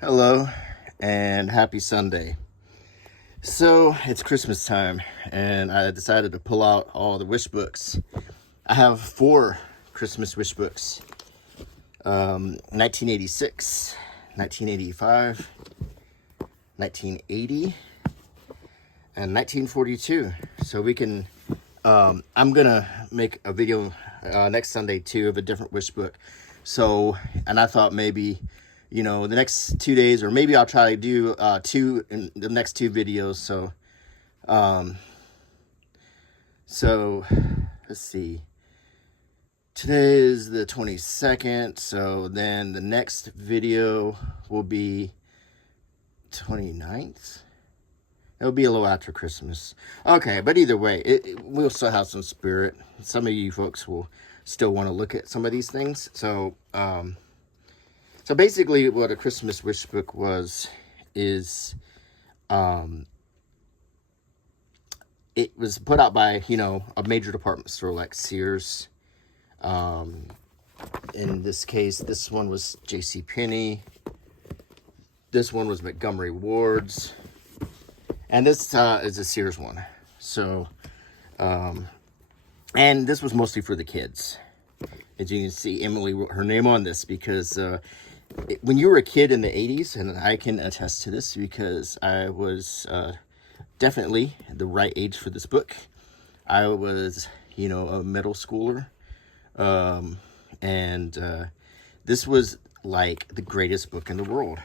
Hello and happy Sunday. So it's Christmas time and I decided to pull out all the wish books. I have 4 Christmas wish books. 1986, 1985, 1980, and 1942. So we can, I'm gonna make a video next Sunday too of a different wish book. So, and I thought maybe, the next 2 days, or maybe I'll try to do 2 in the next 2 videos. So let's see. Today is the 22nd, so then the next video will be 29th. It'll be a little after Christmas. Okay, but either way, we'll still have some spirit. Some of you folks will still want to look at some of these things. So basically what a Christmas wish book is it was put out by, a major department store like Sears. In this case, this one was JCPenney. This one was Montgomery Ward's. And this is a Sears one. So, and this was mostly for the kids. As you can see, Emily wrote her name on this because when you were a kid in the 80s, and I can attest to this because I was definitely the right age for this book. I was, a middle schooler. This was like the greatest book in the world.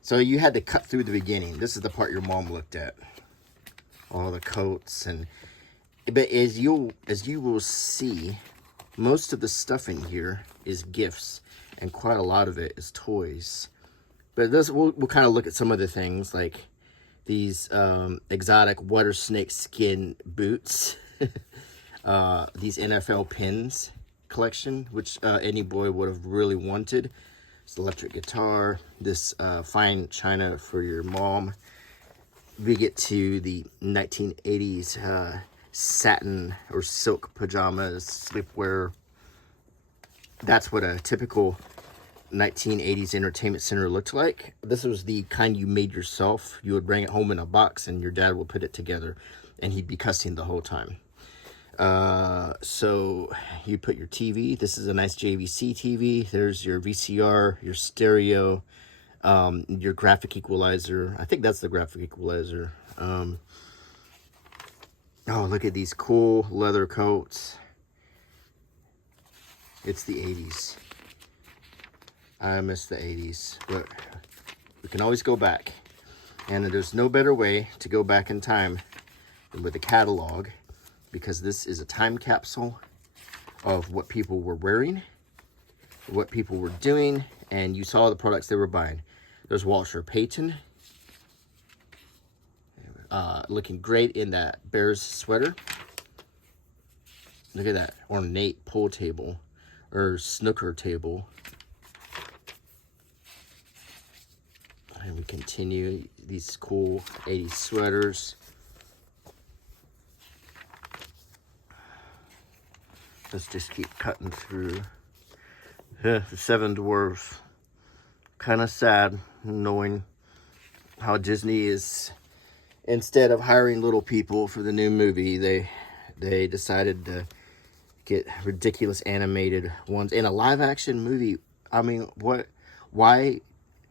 So you had to cut through the beginning. This is the part your mom looked at. All the coats but as you will see, most of the stuff in here is gifts, and quite a lot of it is toys. But we'll kind of look at some of the things like these exotic water snake skin boots, these NFL pins collection, which any boy would have really wanted. This electric guitar, this fine china for your mom. We get to the 1980s satin or silk pajamas, sleepwear. That's what a typical 1980s entertainment center looked like. This was the kind you made yourself. You would bring it home in a box and your dad would put it together and he'd be cussing the whole time. So you put your TV. This is a nice JVC TV. There's your VCR, your stereo, your graphic equalizer. I think that's the graphic equalizer. Oh, look at these cool leather coats. It's the 80s. I miss the 80s, but we can always go back. And there's no better way to go back in time than with a catalog, because this is a time capsule of what people were wearing, what people were doing, and you saw the products they were buying. There's Walter Payton, looking great in that Bears sweater. Look at that ornate pool table or snooker table. And we continue these cool 80s sweaters. Let's just keep cutting through. The Seven Dwarfs. Kind of sad knowing how Disney is, instead of hiring little people for the new movie, they decided to get ridiculous animated ones in a live action movie. I mean, why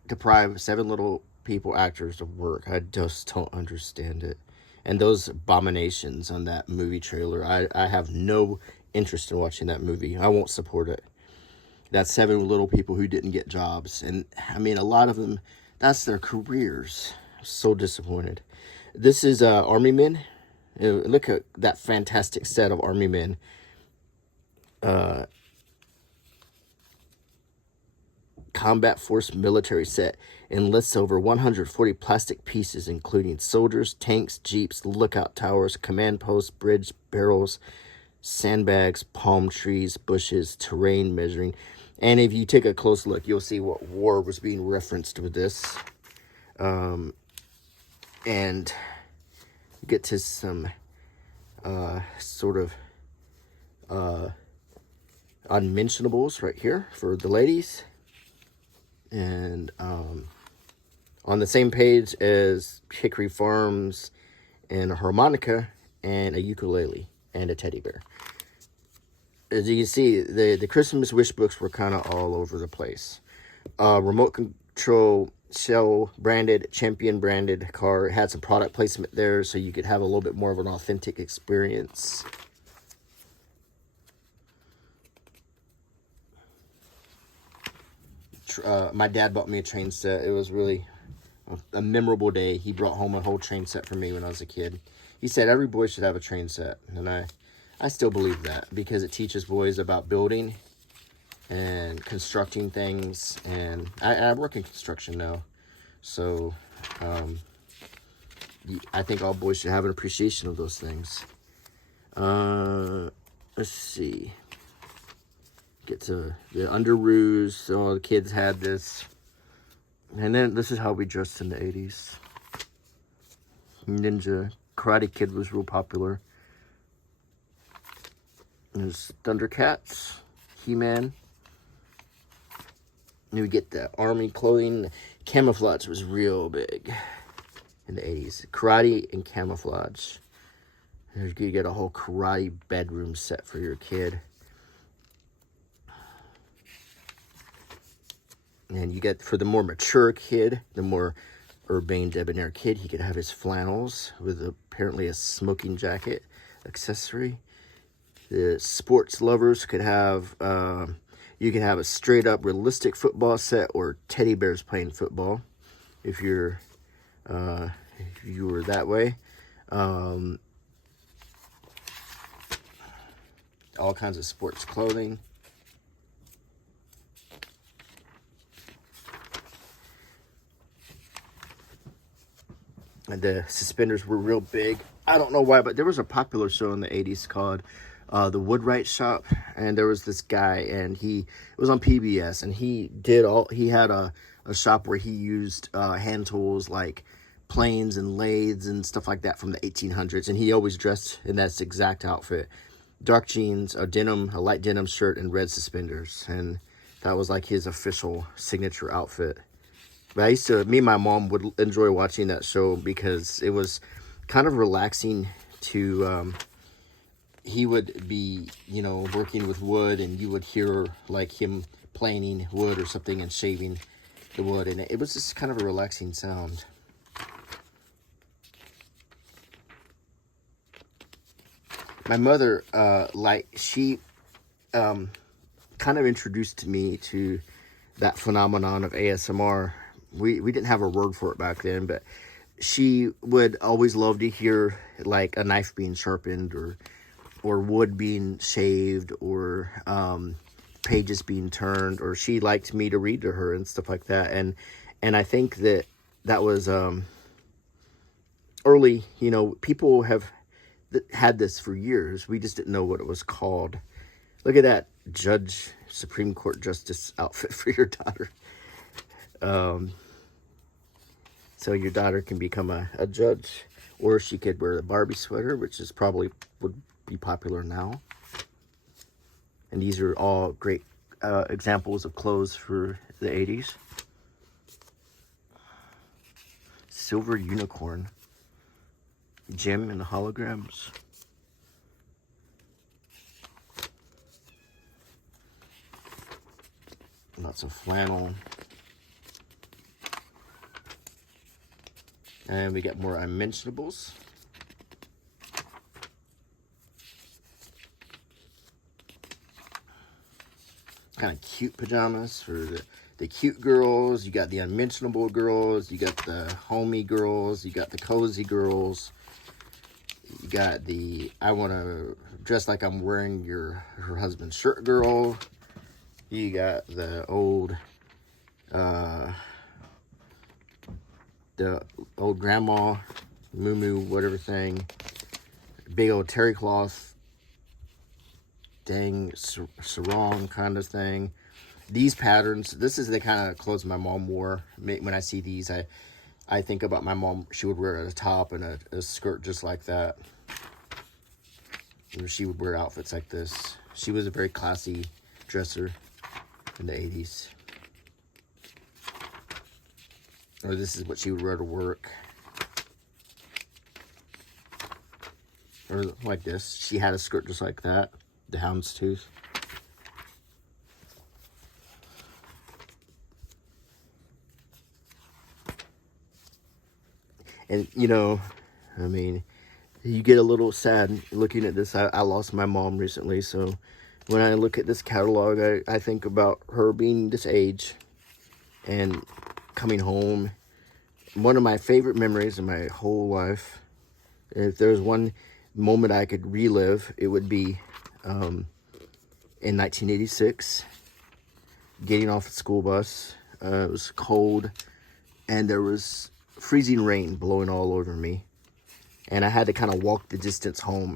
deprive 7 little people actors of work? I just don't understand it. And those abominations on that movie trailer, I have no interest in watching that movie. I won't support it. That's 7 little people who didn't get jobs. And I mean, a lot of them, that's their careers. So disappointed. This is Army Men. Look at that fantastic set of Army Men. Combat Force military set enlists over 140 plastic pieces, including soldiers, tanks, jeeps, lookout towers, command posts, bridge barrels, sandbags, palm trees, bushes, terrain measuring. And if you take a close look, you'll see what war was being referenced with this. And you get to some sort of unmentionables right here for the ladies. And on the same page as Hickory Farms and a harmonica and a ukulele and a teddy bear. As you can see, the Christmas wish books were kind of all over the place. Remote control Shell branded, Champion branded car. It had some product placement there so you could have a little bit more of an authentic experience. My dad bought me a train set. It was really a memorable day. He brought home a whole train set for me when I was a kid. He said every boy should have a train set, and I still believe that, because it teaches boys about building and constructing things. And I work in construction now, so I think all boys should have an appreciation of those things. Let's see. Get to the underoos. So the kids had this. And then this is how we dressed in the 80s. Ninja Karate Kid was real popular. There's Thundercats, He-Man. And we get the army clothing. Camouflage was real big in the 80s. Karate and camouflage. You get a whole karate bedroom set for your kid. And you get, for the more mature kid, the more urbane, debonair kid, he could have his flannels with apparently a smoking jacket accessory. The sports lovers could have, you could have a straight up realistic football set, or teddy bears playing football, if you were that way. All kinds of sports clothing. And the suspenders were real big. I don't know why, but there was a popular show in the 80s called The Woodwright Shop. And there was this guy, and it was on PBS, and he had a shop where he used hand tools like planes and lathes and stuff like that from the 1800s. And he always dressed in that exact outfit. Dark jeans, a light denim shirt, and red suspenders. And that was like his official signature outfit. But me and my mom would enjoy watching that show because it was kind of relaxing to, he would be, working with wood, and you would hear like him planing wood or something and shaving the wood. And it was just kind of a relaxing sound. My mother, she kind of introduced me to that phenomenon of ASMR. We didn't have a word for it back then, but she would always love to hear like a knife being sharpened, or wood being shaved, or pages being turned, or she liked me to read to her and stuff like that. And I think that was early. People have had this for years. We just didn't know what it was called. Look at that Supreme Court Justice outfit for your daughter. So your daughter can become a judge, or she could wear a Barbie sweater, which is probably would be popular now. And these are all great examples of clothes for the 80s. Silver unicorn. Jim and the holograms. Lots of flannel. And we got more unmentionables. Kind of cute pajamas for the cute girls. You got the unmentionable girls. You got the homey girls. You got the cozy girls. You got the I want to dress like I'm wearing her husband's shirt girl. You got the old grandma, moo whatever thing. Big old terry cloth, dang sarong kind of thing. These patterns, this is the kind of clothes my mom wore. When I see these, I think about my mom. She would wear a top and a skirt just like that. She would wear outfits like this. She was a very classy dresser in the 80s. Or this is what she would wear to work. Or like this. She had a skirt just like that. The houndstooth. And, you know, I mean, you get a little sad looking at this. I lost my mom recently, so when I look at this catalog, I think about her being this age and coming home. One of my favorite memories in my whole life, if there's one moment I could relive, it would be in 1986, getting off the school bus. It was cold, and there was freezing rain blowing all over me. And I had to kind of walk the distance home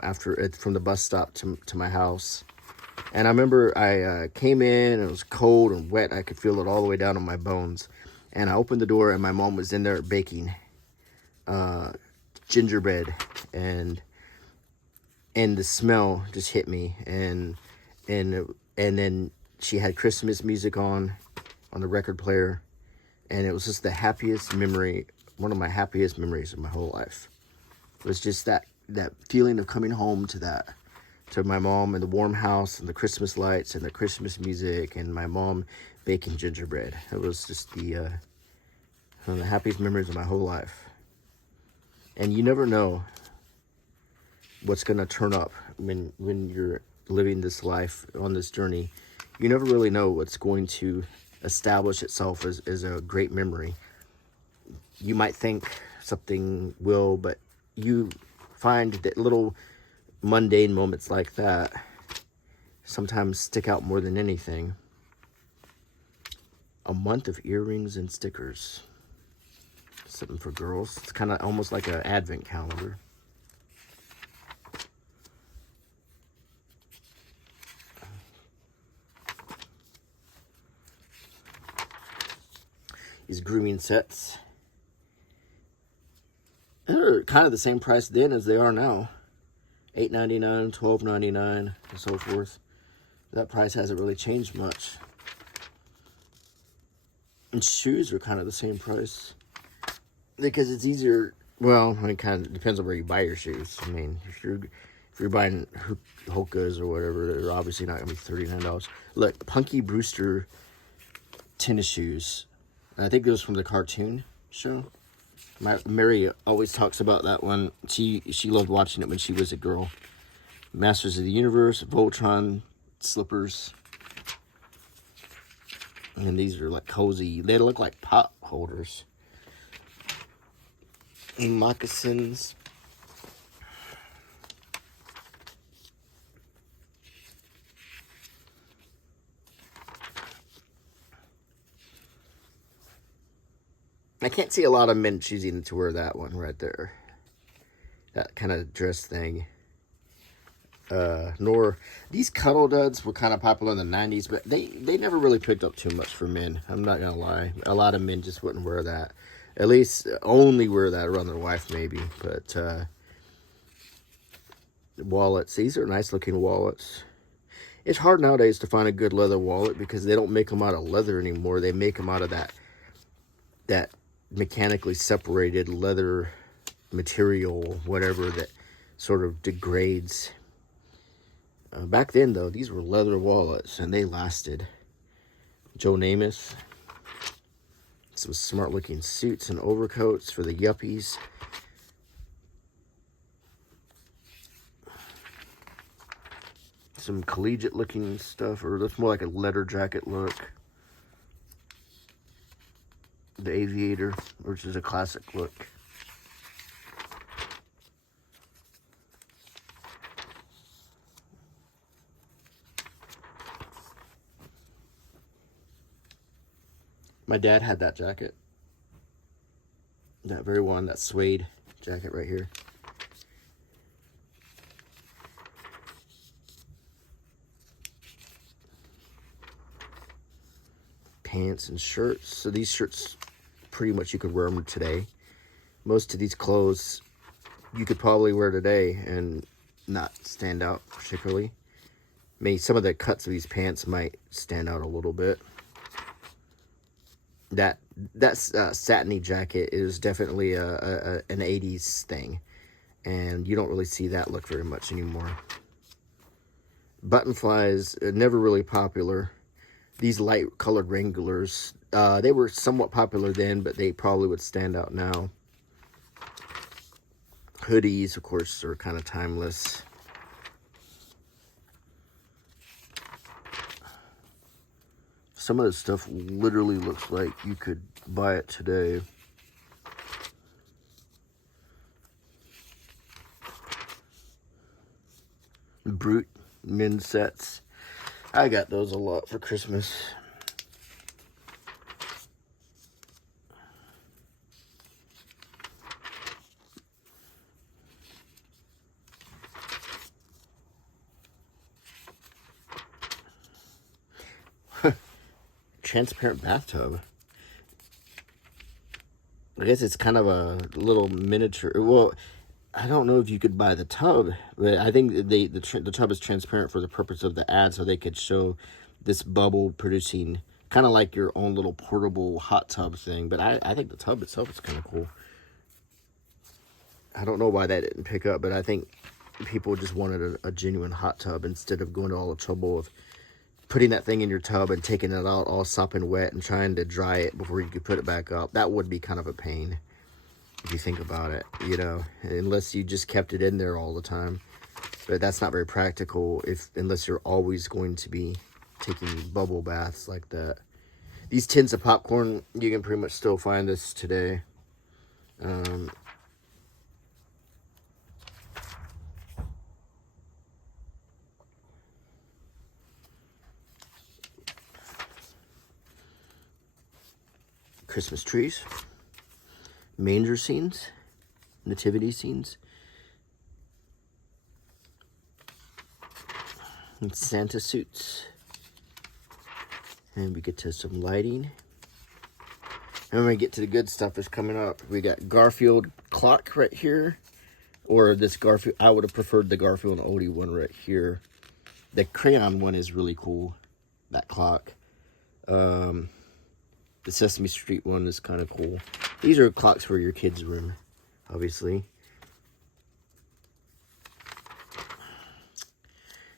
from the bus stop to my house. And I remember I came in, and it was cold and wet. I could feel it all the way down on my bones. And I opened the door, and my mom was in there baking gingerbread. And the smell just hit me. And then she had Christmas music on the record player. And it was just the happiest memory, one of my happiest memories of my whole life. It was just that feeling of coming home to my mom and the warm house and the Christmas lights and the Christmas music and my mom baking gingerbread. It was just one of the happiest memories of my whole life. And you never know what's going to turn up when you're living this life on this journey. You never really know what's going to establish itself as a great memory. You might think something will, but you find that little mundane moments like that sometimes stick out more than anything. A month of earrings and stickers. Something for girls. It's kind of almost like an advent calendar. These grooming sets. They're kind of the same price then as they are now. $8.99, $12.99, and so forth. That price hasn't really changed much. And shoes are kind of the same price. Because it's easier, well, it kind of depends on where you buy your shoes. I mean, if you're buying Hoka's or whatever, they're obviously not going to be $39. Look, Punky Brewster tennis shoes. I think it was from the cartoon show. Mary always talks about that one. She loved watching it when she was a girl. Masters of the Universe, Voltron slippers. And these are like cozy. They look like pot holders. And moccasins. I can't see a lot of men choosing to wear that one right there. That kind of dress thing. Nor these cuddle duds were kind of popular in the 90s, but they never really picked up too much for men. I'm not gonna lie. A lot of men just wouldn't wear that. At least only wear that around their wife maybe. But wallets. These are nice looking wallets. It's hard nowadays to find a good leather wallet because they don't make them out of leather anymore. They make them out of that mechanically separated leather material, whatever, that sort of degrades. Back then, though, these were leather wallets, and they lasted. Joe Namath. Some smart-looking suits and overcoats for the yuppies. Some collegiate-looking stuff, or that's more like a leather jacket look. The Aviator, which is a classic look. My dad had that jacket. That very one, that suede jacket right here. Pants and shirts. So these shirts, pretty much you could wear them today. Most of these clothes you could probably wear today and not stand out particularly. Maybe some of the cuts of these pants might stand out a little bit. That's satiny jacket is definitely an 80s thing, and you don't really see that look very much anymore. Button flies are never really popular. These light colored Wranglers, they were somewhat popular then, but they probably would stand out now. Hoodies, of course, are kind of timeless. Some of this stuff literally looks like you could buy it today. Brute men's sets. I got those a lot for Christmas. Transparent bathtub. I guess it's kind of a little miniature. Well, I don't know if you could buy the tub, but I think the tub is transparent for the purpose of the ad, so they could show this bubble producing, kind of like your own little portable hot tub thing. But I think the tub itself is kind of cool. I don't know why that didn't pick up, but I think people just wanted a genuine hot tub instead of going to all the trouble of putting that thing in your tub and taking it out all sopping wet and trying to dry it before you could put it back up. That would be kind of a pain if you think about it, you know, unless you just kept it in there all the time. But that's not very practical unless you're always going to be taking bubble baths like that. These tins of popcorn, you can pretty much still find this today. Christmas trees, manger scenes, nativity scenes, and Santa suits. And we get to some lighting. And when we get to the good stuff that's coming up, we got Garfield clock right here. Or this Garfield, I would have preferred the Garfield and Odie one right here. The crayon one is really cool, that clock. The Sesame Street one is kind of cool. These are clocks for your kids' room, obviously.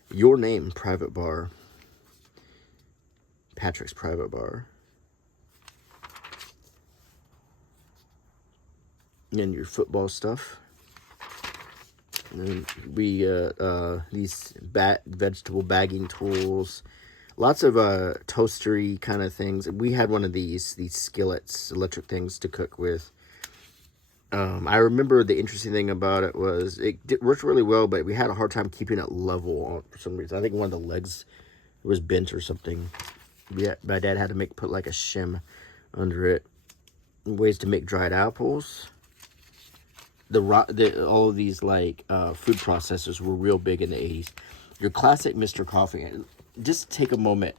Your Name private bar. Patrick's private bar. And your football stuff. And then we these vegetable bagging tools. Lots of toastery kind of things. We had one of these skillets, electric things to cook with. I remember the interesting thing about it was it worked really well, but we had a hard time keeping it level for some reason. I think one of the legs was bent or something. Yeah, my dad had to put like a shim under it. Ways to make dried apples. All of these like food processors were real big in the 80s. Your classic Mr. Coffee. Just take a moment,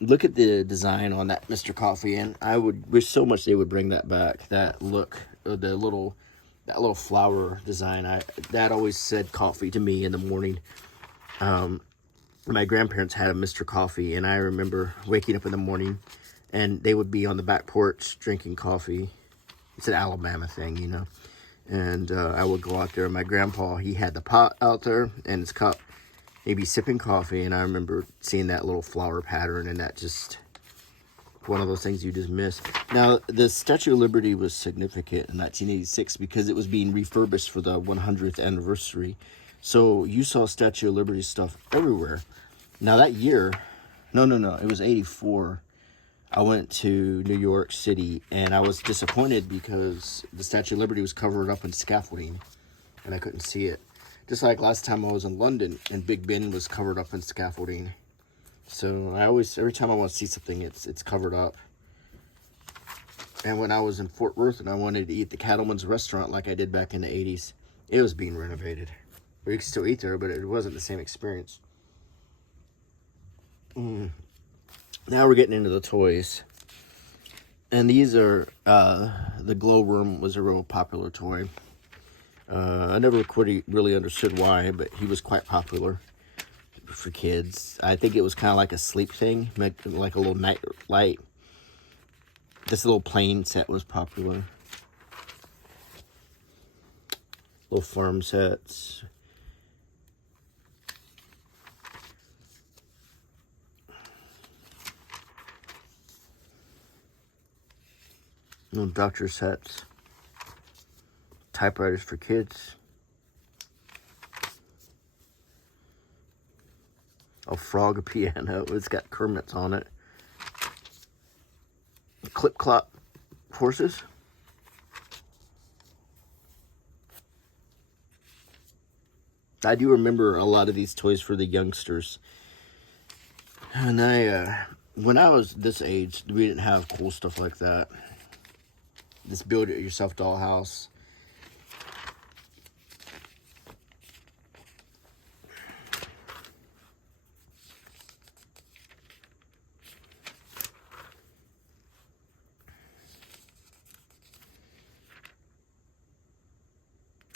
look at the design on that Mr. Coffee, and I would wish so much they would bring that back. That look, that little flower design. That always said coffee to me in the morning. My grandparents had a Mr. Coffee, and I remember waking up in the morning, and they would be on the back porch drinking coffee. It's an Alabama thing, you know. And I would go out there, and my grandpa, he had the pot out there and his cup. Maybe sipping coffee, and I remember seeing that little flower pattern, and that just one of those things you just miss. Now, the Statue of Liberty was significant in 1986 because it was being refurbished for the 100th anniversary. So you saw Statue of Liberty stuff everywhere. Now that year, no, it was 84. I went to New York City, and I was disappointed because the Statue of Liberty was covered up in scaffolding, and I couldn't see it. Just like last time I was in London and Big Ben was covered up in scaffolding. So every time I want to see something, it's covered up. And when I was in Fort Worth and I wanted to eat the Cattleman's Restaurant like I did back in the 80s, it was being renovated. We could still eat there, but it wasn't the same experience. Now we're getting into the toys. And these are, the glowworm was a real popular toy. I never quite really understood why, but he was quite popular for kids. I think it was kind of like a sleep thing, like a little night light. This little plane set was popular. Little farm sets. Little doctor sets. Typewriters for kids. A frog piano. It's got Kermit's on it. Clip clop horses. I do remember a lot of these toys for the youngsters. And when I was this age, we didn't have cool stuff like that. This build-it-yourself dollhouse.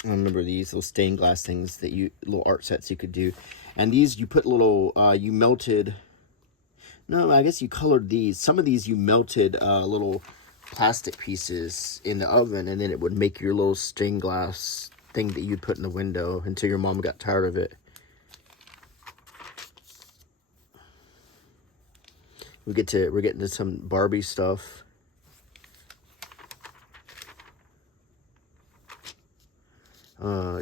I remember these little stained glass things that little art sets you could do. And these, you put little, you melted, no, I guess you colored these. Some of these you melted little plastic pieces in the oven, and then it would make your little stained glass thing that you'd put in the window until your mom got tired of it. We're getting to some Barbie stuff.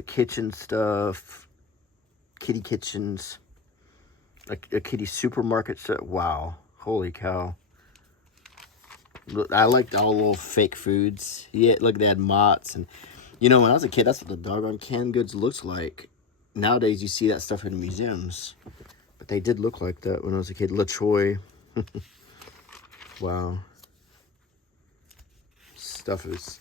Kitchen stuff, kitty kitchens, a kitty supermarket set. Wow, holy cow! Look, I liked all little fake foods. Yeah, look, they had Mott's, and you know, when I was a kid, that's what the doggone canned goods looks like. Nowadays, you see that stuff in museums, but they did look like that when I was a kid. LaCroix. Wow, stuff is.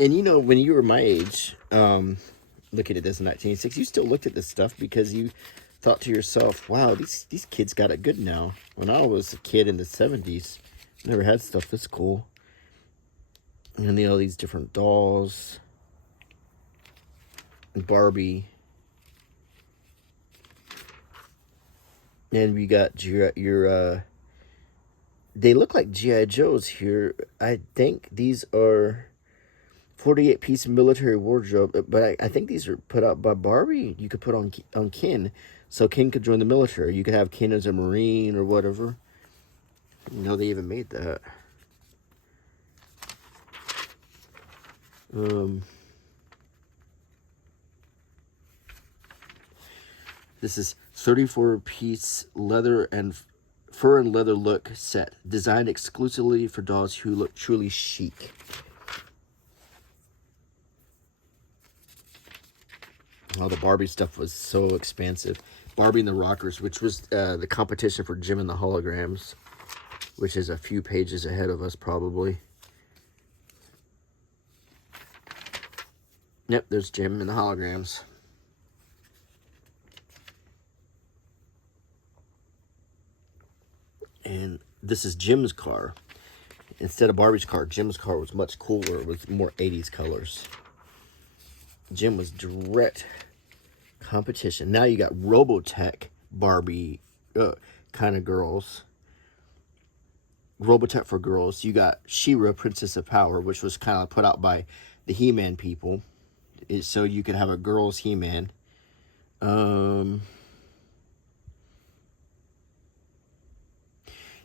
And you know, when you were my age, looking at this in 1986, you still looked at this stuff because you thought to yourself, wow, these kids got it good now. When I was a kid in the 70s, I never had stuff this cool. And you know, these different dolls. And Barbie. And we got your they look like G.I. Joes here. I think these are 48-piece military wardrobe, but I think these are put out by Barbie. You could put on Ken, so Ken could join the military. You could have Ken as a Marine or whatever. You know, they even made that. This is 34-piece leather and fur and leather look set, designed exclusively for dolls who look truly chic. Oh, the Barbie stuff was so expansive. Barbie and the Rockers, which was the competition for Jim and the Holograms, which is a few pages ahead of us, probably. Yep, there's Jim and the Holograms. And this is Jim's car. Instead of Barbie's car, Jim's car was much cooler with more 80s colors. Jim was direct competition. Now you got Robotech Barbie kind of girls. Robotech for girls. You got She-Ra, Princess of Power, which was kind of put out by the He-Man people. So you could have a girl's He-Man.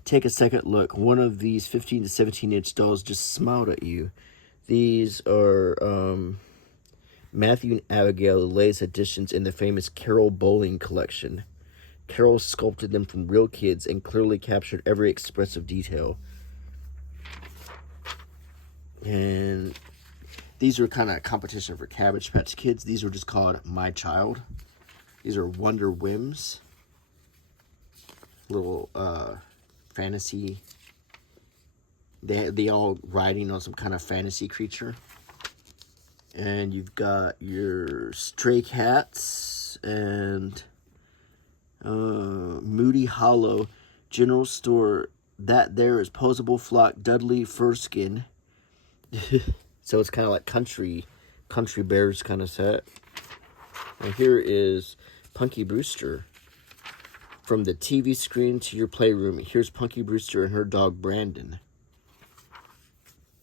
Take a second look. One of these 15 to 17-inch dolls just smiled at you. These are Matthew and Abigail, the latest additions in the famous Carol Bowling collection. Carol sculpted them from real kids and clearly captured every expressive detail. And these are kind of a competition for Cabbage Patch Kids. These were just called My Child. These are Wonder Whims. Little fantasy. They all riding on some kind of fantasy creature. And you've got your Stray Cats and Moody Hollow General Store. That there is Posable Flock Dudley Furskin. So it's kind of like country bears kind of set. And here is Punky Brewster. From the TV screen to your playroom, here's Punky Brewster and her dog Brandon.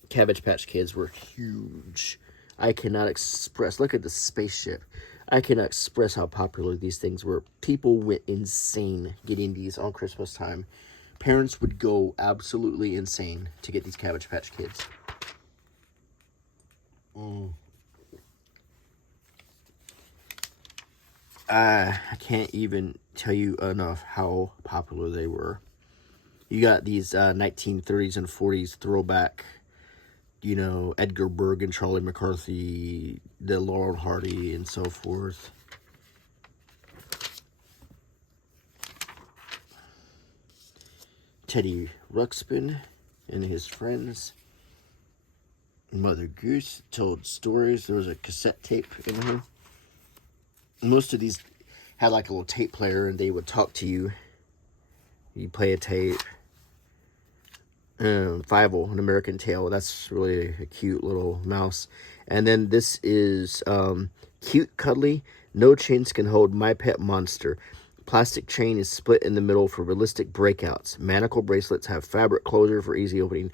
Cabbage Patch Kids were huge. I cannot express, look at the spaceship. I cannot express how popular these things were. People went insane getting these on Christmas time. Parents would go absolutely insane to get these Cabbage Patch Kids. I can't even tell you enough how popular they were. You got these 1930s and 40s throwback, you know, Edgar Bergen, Charlie McCarthy, the Laurel and Hardy, and so forth. Teddy Ruxpin and his friends. Mother Goose told stories. There was a cassette tape in here. Most of these had like a little tape player, and they would talk to you. You play a tape. Fievel, an American Tail. That's really a cute little mouse. And then this is Cute Cuddly. No chains can hold my pet monster. Plastic chain is split in the middle for realistic breakouts. Manacle bracelets have fabric closure for easy opening.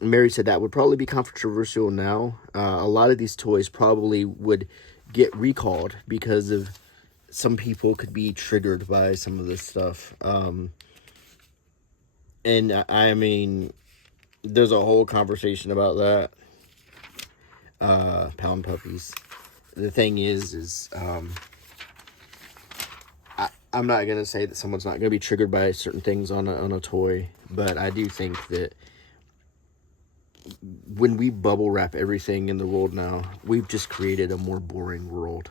Mary said that would probably be controversial now. A lot of these toys probably would get recalled because of some people could be triggered by some of this stuff. And I mean, there's a whole conversation about that. Pound puppies. The thing is I'm not going to say that someone's not going to be triggered by certain things on a toy, but I do think that when we bubble wrap everything in the world now, we've just created a more boring world.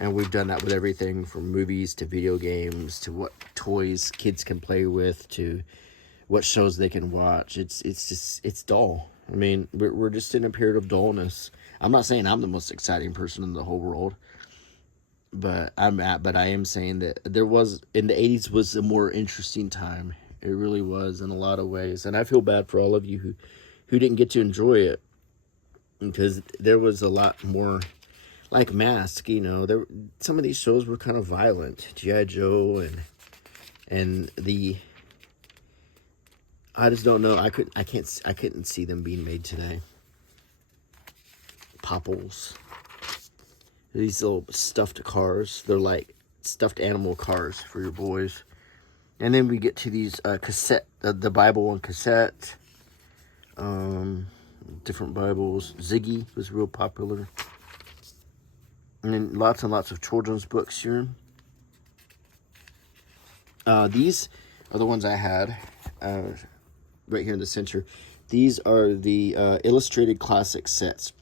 And we've done that with everything from movies to video games to what toys kids can play with to what shows they can watch. It's dull. I mean, we're just in a period of dullness. I'm not saying I'm the most exciting person in the whole world, but I am saying that there was, in the 80s was a more interesting time. It really was in a lot of ways. And I feel bad for all of you who didn't get to enjoy it, because there was a lot more, like Mask, you know, some of these shows were kind of violent. G.I. Joe and I just don't know. I couldn't see them being made today. Popples. These little stuffed cars. They're like stuffed animal cars for your boys. And then we get to these cassette, the Bible on cassette. Different Bibles. Ziggy was real popular. And then lots and lots of children's books here. These are the ones I had right here in the center. These are the illustrated classic sets.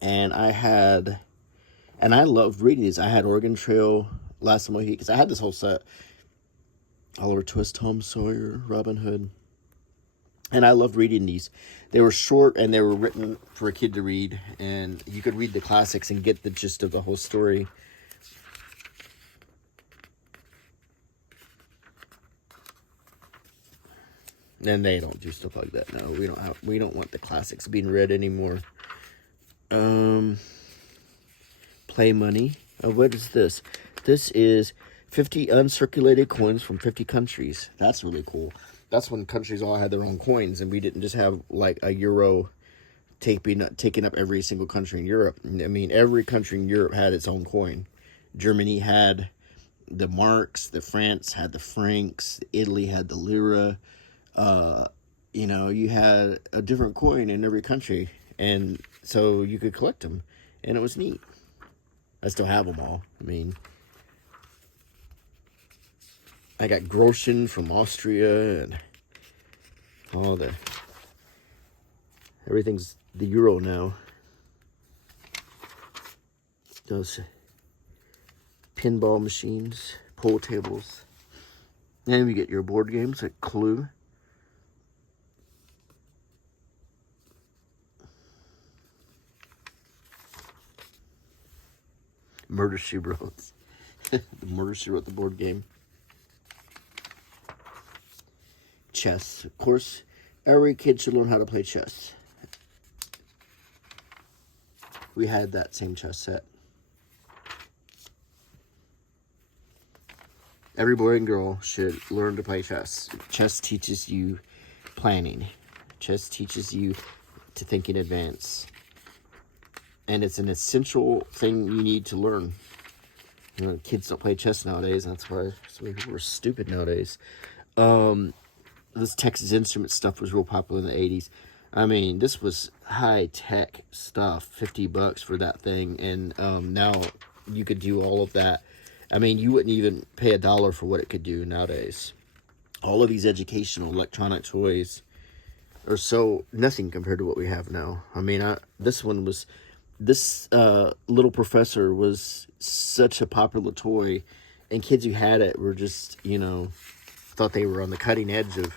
And I loved reading these. I had Oregon Trail, Last of Mohicans. I had this whole set. Oliver Twist, Tom Sawyer, Robin Hood. And I loved reading these. They were short and they were written for a kid to read. And you could read the classics and get the gist of the whole story. And they don't do stuff like that. No, we don't want the classics being read anymore. Play money. What is this? This is 50 uncirculated coins from 50 countries. That's really cool. That's when countries all had their own coins, and we didn't just have like a euro taking up every single country in Europe. I mean, every country in Europe had its own coin. Germany had the marks. France had the francs. Italy had the lira. You know, you had a different coin in every country, and so you could collect them, and it was neat. I still have them all. I mean, I got Groschen from Austria, and all everything's the euro now. Those pinball machines, pool tables, and we get your board games like Clue. Murder, She Wrote. The Murder, She Wrote, the board game. Chess. Of course, every kid should learn how to play chess. We had that same chess set. Every boy and girl should learn to play chess. Chess teaches you planning. Chess teaches you to think in advance. And it's an essential thing you need to learn. You know, kids don't play chess nowadays. That's why so many people are stupid nowadays. This Texas Instrument stuff was real popular in the 80s. I mean, this was high-tech stuff, $50 for that thing. And now you could do all of that. I mean, you wouldn't even pay $1 for what it could do nowadays. All of these educational electronic toys are so nothing compared to what we have now. I mean, this little professor was such a popular toy, and kids who had it were just, you know, thought they were on the cutting edge of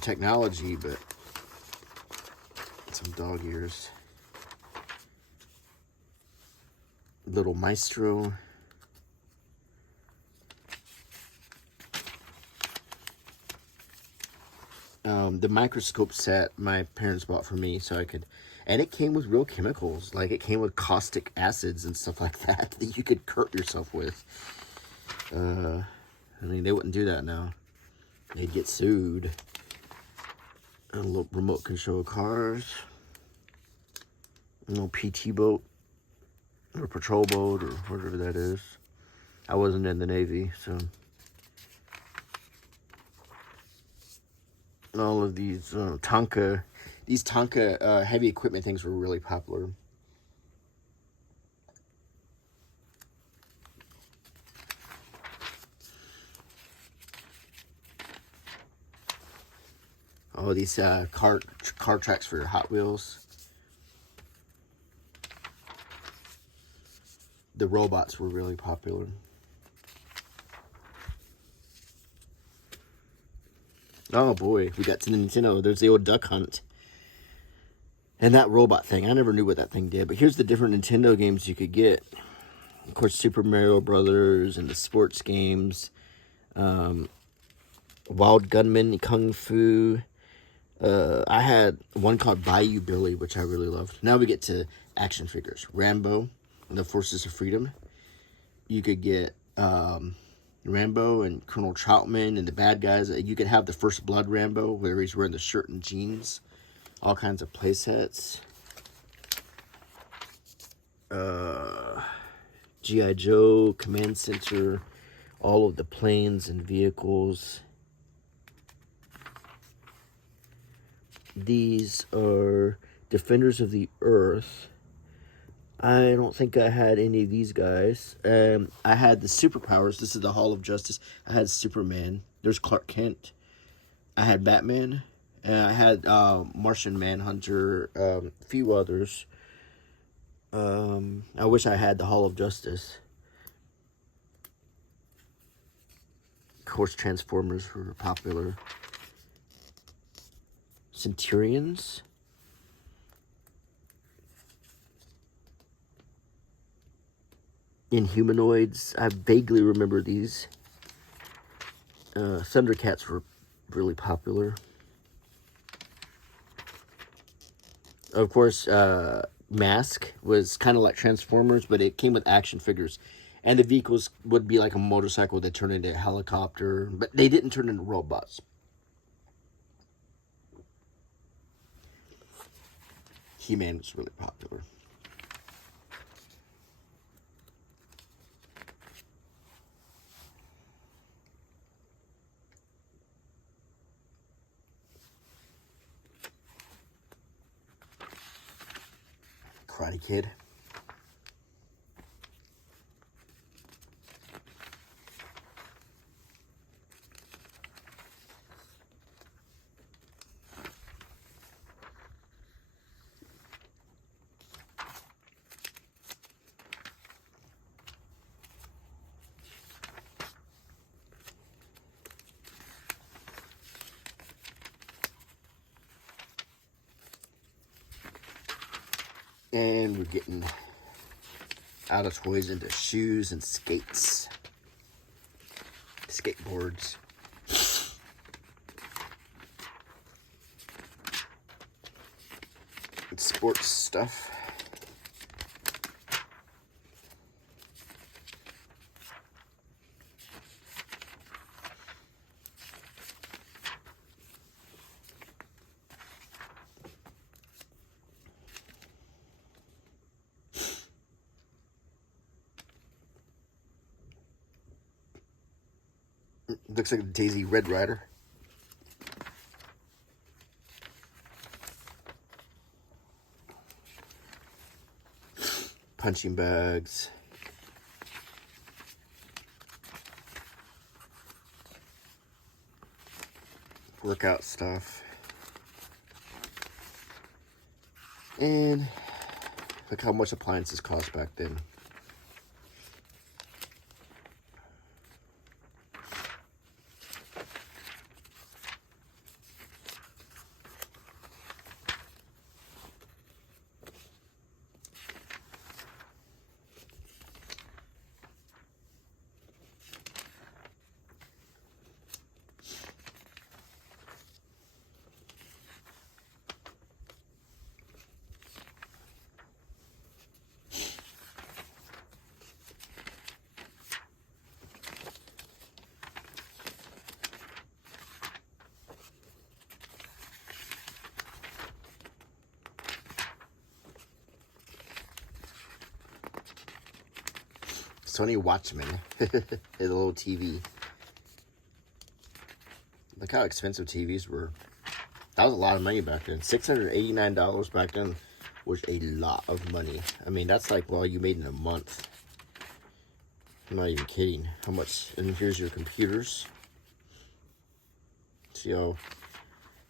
technology. But some dog ears. Little Maestro. The microscope set my parents bought for me so I could, and it came with real chemicals. Like, it came with caustic acids and stuff like that that you could hurt yourself with. I mean, they wouldn't do that now. They'd get sued. A little remote control cars. A little PT boat. Or patrol boat, or whatever that is. I wasn't in the Navy, so. All of these Tonka heavy equipment things were really popular. Oh, these car tracks for Hot Wheels. The robots were really popular. Oh boy, we got to the Nintendo. There's the old Duck Hunt. And that robot thing, I never knew what that thing did. But here's the different Nintendo games you could get. Of course, Super Mario Brothers and the sports games. Wild Gunman, Kung Fu. I had one called Bayou Billy, which I really loved. Now we get to action figures. Rambo and the Forces of Freedom. You could get Rambo and Colonel Troutman and the bad guys. You could have the First Blood Rambo, where he's wearing the shirt and jeans. All kinds of play sets. G.I. Joe, Command Center, all of the planes and vehicles. These are Defenders of the Earth. I don't think I had any of these guys. I had the superpowers. This is the Hall of Justice. I had Superman. There's Clark Kent. I had Batman. And I had Martian Manhunter. A few others. I wish I had the Hall of Justice. Of course, Transformers were popular. Centurions. Inhumanoids. I vaguely remember these. Thundercats were really popular. Of course, Mask was kind of like Transformers, but it came with action figures. And the vehicles would be like a motorcycle that turned into a helicopter, but they didn't turn into robots. He-Man was really popular. Karate Kid. And we're getting out of toys into shoes and skates. Skateboards. And sports stuff. Looks like a Daisy Red Rider. Punching bags. Workout stuff. And look how much appliances cost back then. Sony Watchman. It's a little TV. Look how expensive TVs were. That was a lot of money back then. $689 back then was a lot of money. I mean, that's like, well, you made in a month. I'm not even kidding. How much? And here's your computers. See how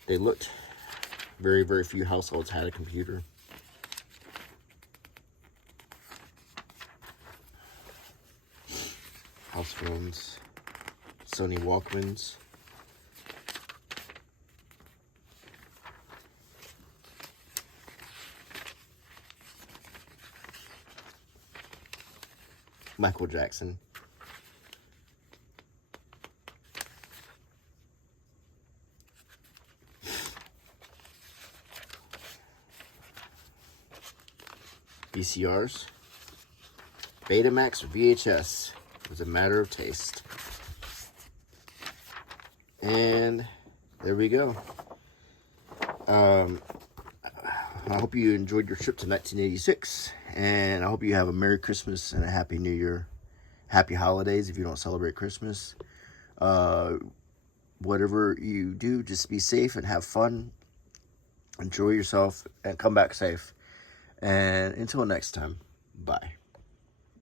they looked. Very, very few households had a computer. House phones, Sony Walkmans. Michael Jackson. VCRs. Betamax or VHS. It was a matter of taste. And there we go. I hope you enjoyed your trip to 1986. And I hope you have a Merry Christmas and a Happy New Year. Happy holidays if you don't celebrate Christmas. Whatever you do, just be safe and have fun. Enjoy yourself and come back safe. And until next time, bye.